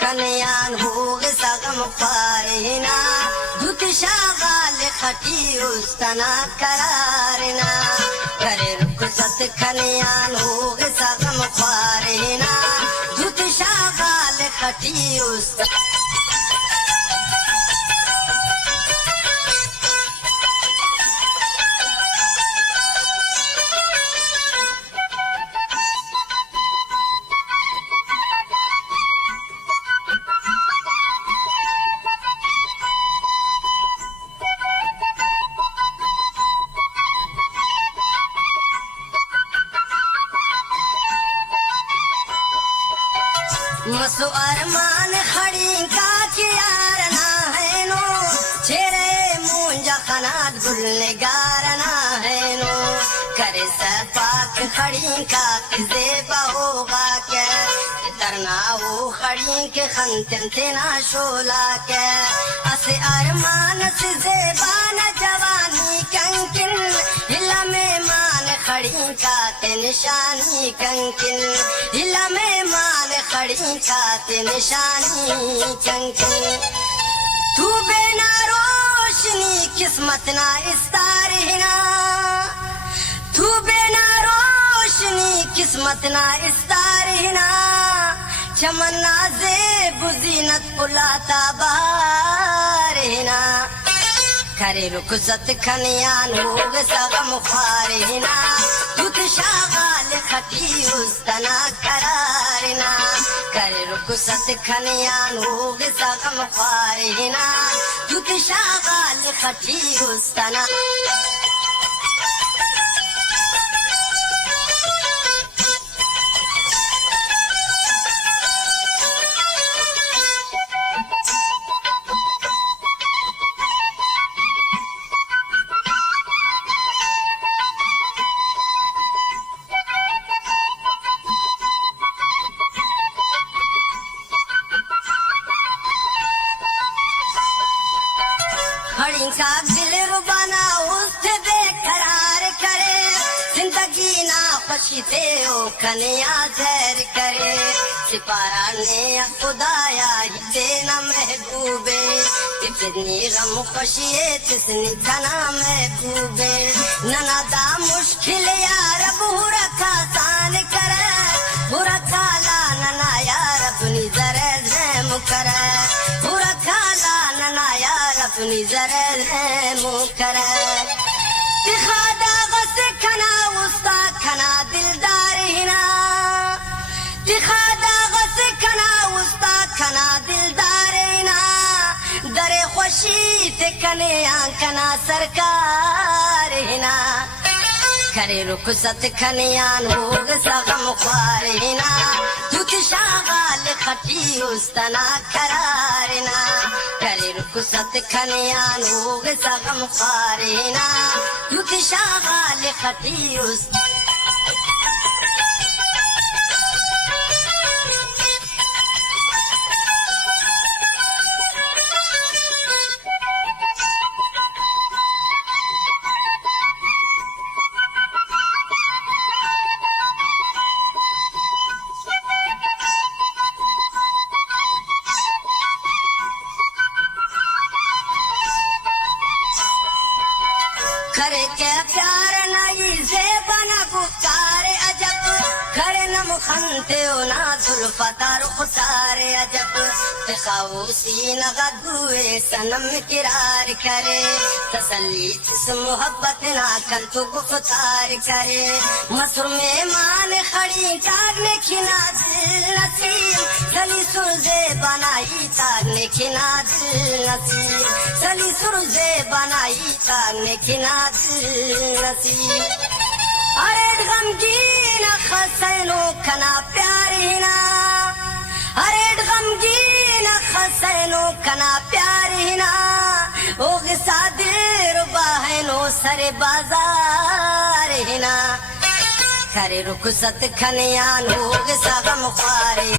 कन्यान होग सगम फारिना दुत शागाल खटी उस्तना करारना करे रुखसत कन्यान होग सगम फारिना दुत शागाल खटी उस्तना मसो अरमान खड़ी का कियार ना है नो छेरे मुंजा खनात गुल्ले गारना है नो करे सपाक खड़ी का जेबा होगा क्या तरना हो खड़ी के खंतन थे ना शोला क्या असे अरमान से जेबा न जवानी कंकिन हिला में मान खड़ी का ते निशानी कंकिन हिला में मान खड़ी खाते निशानी कंकिन तू बिना रोशनी किस्मत ना इस्तारना तू बिना रोशनी किस्मत ना इस्तारना चमन्ना ज़ेब ज़ीनत उलाता बहारना करे रुखसत खनियान होग सगम फारना दुत शागाल खटी उस्तना करारना करे रुखसत खनियान होग सगम फारना दुत शागाल खटी उस्तना खड़ी का दिल रुबाना उससे बेकरार करे जिंदगी ना खुशी थे ओ कन्या जहर करे सिपारा ने खुदाया देना महबूबे कितनी गम खुशी है तिसनी तना महबूबे ननादा मुश्किल यार बुरा खासान करे बुरा खाला नना यार अपनी जरे मुकरे बुरा खाला नना यार अपनी जरे मुकरे तिखादा गस खना उस्ता खना दिलदार हिना तिखादा गस खना उस्ता खना दिलदार हिना दरे खुशी ते कने आंकना सरकार हिना करे रुखसत खनियान होग सगम ख्वारना दुत शागाल खटी उस्तना करारना करे रुखसत खनियान होग सगम ख्वारना दुत शागाल खटी उस्तना करे के प्यार नहीं से बना गुफ्तार अजब करे न मुखंते ना जुल्फतार खुसारे अजब तखाउसी न गदुए सनम किरार करे तसल्ली जिस मोहब्बत ना कर तो गुफ्तार करे मसर में मान खड़ी जागने खिना दिल नसीब सली सुरजे बनाई तागने खिना दिल नसीब सली सुरजे बनाई तागने खिना नसीब अरे गमगीन खसैनो खना प्यारिना अरे गमगीन खसैनो खना प्यारिना ओ गिसा दिल बाहनो सरे बाजार हिना करे रुखसत खनियान हो गिसा गम ख्वारे